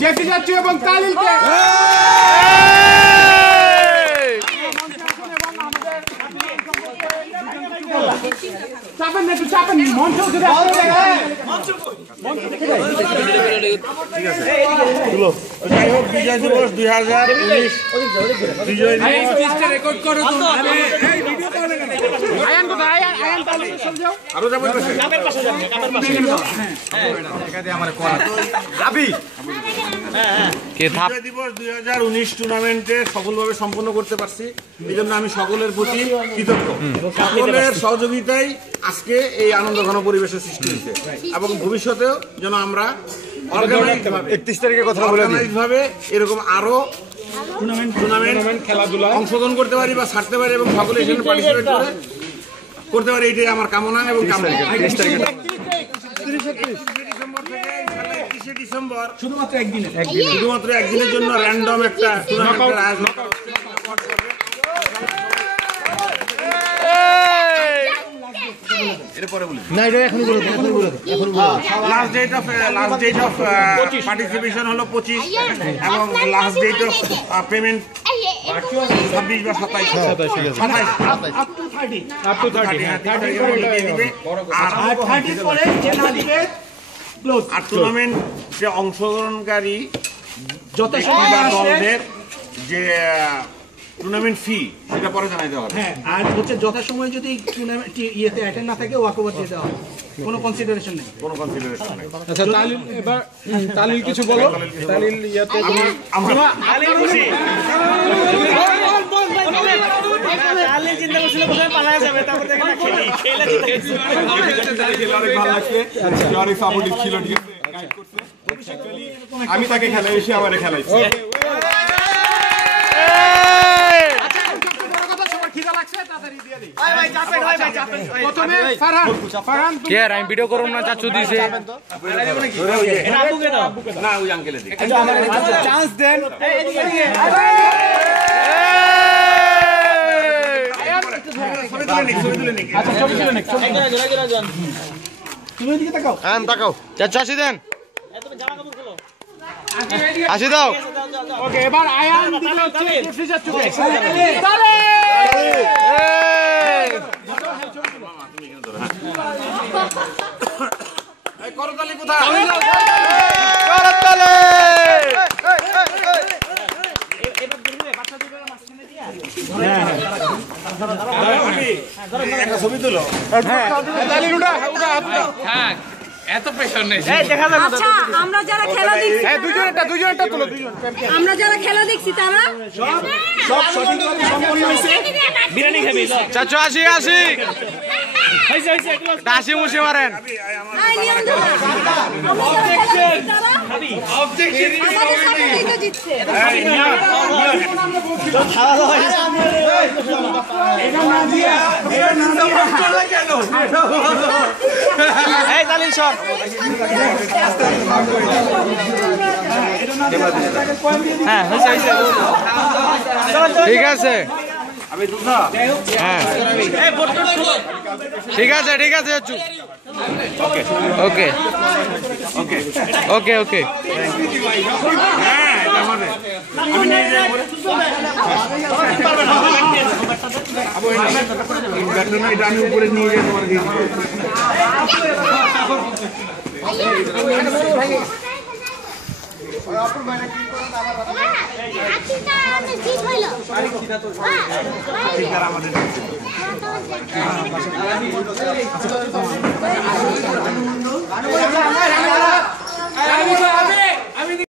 JP যাচ্ছি এবং তালিলকে চাপেন না, একটু চাপেন মঞ্চ যদি যাই হোক বিজয় দিবস 2019 বিজয় দিবস রেকর্ড করো আয়ান কোথায় আয়ান তালিল চলে যাও আরো যাবেন কাপের পাশে যান কাপের পাশে একাতে আমার করা আবি কে থাপ বিজয় দিবস 2019 টুর্নামেন্টে সফলভাবে সম্পন্ন করতে পারছি এইজন্য আমি সকলের প্রতি কৃতজ্ঞ সকলের সহযোগিতায় আজকে এই আনন্দঘন পরিবেশের সৃষ্টি হয়েছে এবং ভবিষ্যতেও যেন আমরা অর্গানাইজভাবে 31 তারিখে কথা বলে অর্গানাইজভাবে এরকম আরো টুর্নামেন্ট খেলাধুলা অংশগ্রহণ করতে পারি বা ছাড়তে পারি এবং সকলে এখানে পার্টিসিপেট করতে পারি এটাই আমার কামনা এবং কামনা 30 তারিখে ডিসেম্বর থেকে ইনশাআল্লাহ 31 ডিসেম্বর শুধুমাত্র একদিনের জন্য র্যান্ডম একটা টুর্নামেন্টের আয়োজন করা হচ্ছে লাস্ট ডেট অফ পার্টিসিপেশন হলো 25 এবং লাস্ট ডেট অফ পেমেন্ট 26 বা 27 আপ টু 30 আর টুর্নামেন্টে অংশগ্রহণকারী যথেষ্ট দলদের যে টুর্নামেন্ট ফি সেটা পরে জানাই দেওয়া হবে। হ্যাঁ, আর হচ্ছে যথাসময়ে যদি টুর্নামেন্ট ইয়েতে অ্যাটেন্ড না থাকে ওয়াকওভার দিয়ে দেওয়া হবে, কোনো কনসিডারেশন নেই। আচ্ছা তালিল এবার তালিল কিছু বলো তালিল ইয়াতে আমরা খুশি তাহলে চিন্তা করছিল কোথায় পালায়া যাবে তারপর দেখেন খেলে জিতে অনেক ভালো লাগছে অনেক সাপোর্টিভ ছিল ঠিক আছে গাইড করছে আমি তাকে খেলা এসে আমারে খেলাইছি আমি ভিডিও করব না চাচু দিছে না ওই আঙ্কেলে দিই চান্স দেন তুমি ওইদিকে তাকাও। হ্যাঁ তাকাও চাচু আসি দেন আসি দাও ওকে এবার আয়ান দিলে হচ্ছে রেফ্রিজারেটর চুকে এই করতালি কোথায় করতালে একটা ছবি তুলো তালিল উঠা হ্যাঁ এত প্রেসার নেই আচ্ছা আমরা যারা খেলা দেখছি হ্যাঁ দুইজনেরটা তুলো দুইজন আমরা যারা খেলা দেখছি তারা সব সঠিকভাবে সম্পন্ন হয়েছে। বিরিয়ানি খাবি চাচু আসি আসি হইছে হাসি মুসি মারেন আই নিয়ম ধরা আমরা যারা খেলা দেখছি তারা খাবি আমাদের সামনেই তো জিতছে এই তালিল সর হ্যাঁ হইছে ঠিক আছে আমি দুধা হ্যাঁ এই বোতল খুলো ঠিক আছে চাচু ওকে ওকে ওকে ওকে হ্যাঁ এটা আমাদের আমি নিয়ে যাই পরে আবু এটা আমি উপরে নিয়ে যাই তোমার দিয়ে আমাদের